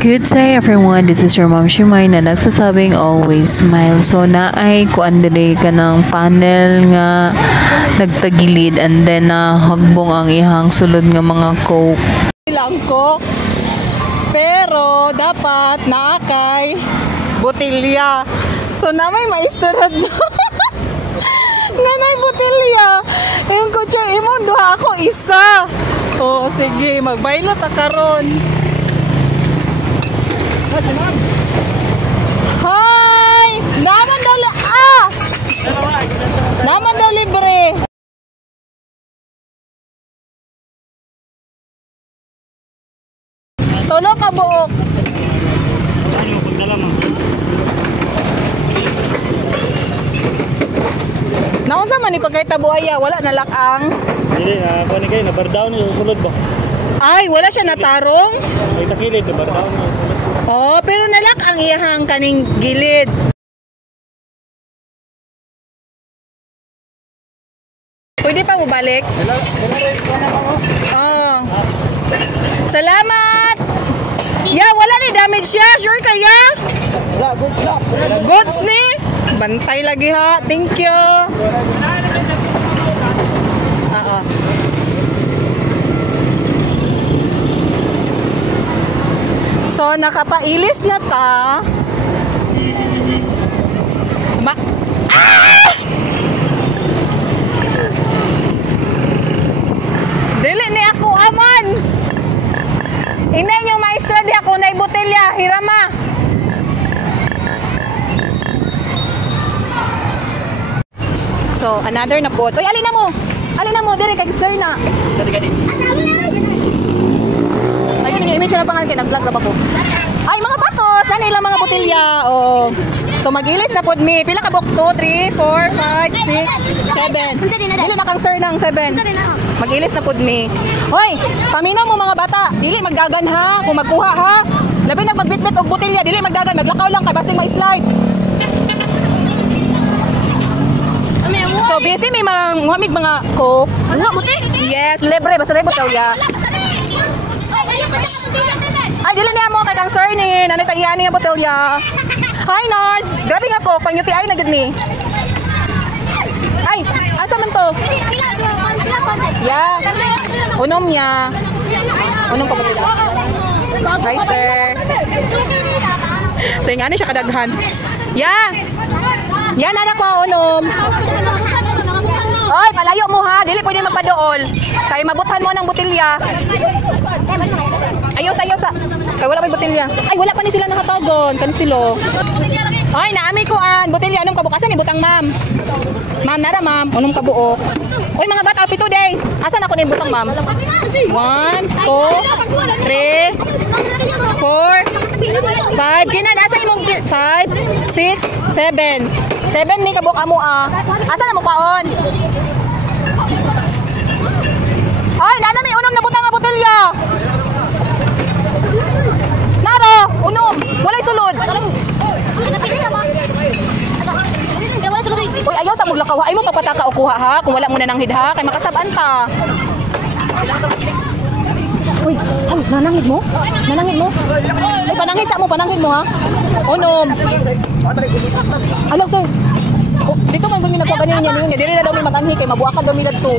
Good day everyone, this is your mom Shimay na nagsasabing always smile. So naay ko andre ka ng panel nga nagtagilid and then hagbong ang ihang sulod nga mga coke. Ilang coke, pero dapat naakay botilya. So namay maisunod nga nay botilya. Yung kutsa imong duha ako isa. Oh sige, magbaylo ta karon. Hi! Naman daw Naman daw libre. Tulo ka buok. Naunsa man ni pagkahitabo aya, wala na lakang. Dili, kuan kay na bardaw ni sulod ba? Ay, wala siya natarong. Ay takilid na bardaw ni sulod. Oh, pero nalak ang iyahang kaning gilid. Pwede pa mo balik? Oh. Salamat! Yeah, wala ni damage siya. Sure kaya? Wala, goods na. Goods ni? Bantay lagi ha. Thank you. Oo. So, nakapailis na ta. Dili ni ako aman. Inay nyo maestra di ako na botelya. Hirama. So, another na po. Uy, alin na mo. Alin na mo. Dili, kag-sir na. Gadi. Ayun, yung image na pangalan kayo. Nag-vlog na ba ko? Ay, mga batos. Ano ilang mga botelya? Oh. So, magilis na po mi. Pila ka bok? 2, 3, 4, 5, 6, 7. Dili na kang sir ng 7. Magilis na po mi. Hoy, paminaw mo mga bata. Dili magdagan ha. Kung magkuha ha. Labi na magbitbit og botelya. Dili magdagan. Maglakaw lang kay basing ma-slide. So, busy may mga coke. Yes, libre. Basta libre daw ya. Ay, dili niya mo kay kang sir ni. Nanita iyan niya botelya. Hi, nurse. Grabe nga po. Panyuti ay na gud ni. Ay, asa man to? Yeah. Unom niya. Unom pa botelya. Hi, sir. So, nga ni siya kadaghan. Yeah. Yan, anak ko, unom. Oy, palayo mo ha. Dili pwede magpadool. Kaya mabutan mo ng botelya. Ayos. Kaya wala pa botelya. Ay, wala pa ni sila nakatagon. Kansilo. Oy, naami ko an. Botelya, anong kabukasan? Ibutang ma'am. Ma'am, nara ma'am. Anong kabuok? Oy, mga bata, pito day. Asan ako na ibutang ma'am? 1, 2, 3, 4, 5. Kina, nasa imong 5, 6, 7. 7 ni kabuk amo ah. Asa na mo paon? Ay, nana may unom na butang nga botelya. Naro, unom. Walay sulod. Uy, ayaw sa muglakaw. Ay mo papataka o kuha ha. Kung wala mo na nang hidha, kay makasabaan pa. Uy, nanangid mo? Ay, panangid mo ha. Unom. Alo, sir. Oh, dito man kung yung nagpabanin niya. Dili na daw may matanhi kay mabuakan daw nila to.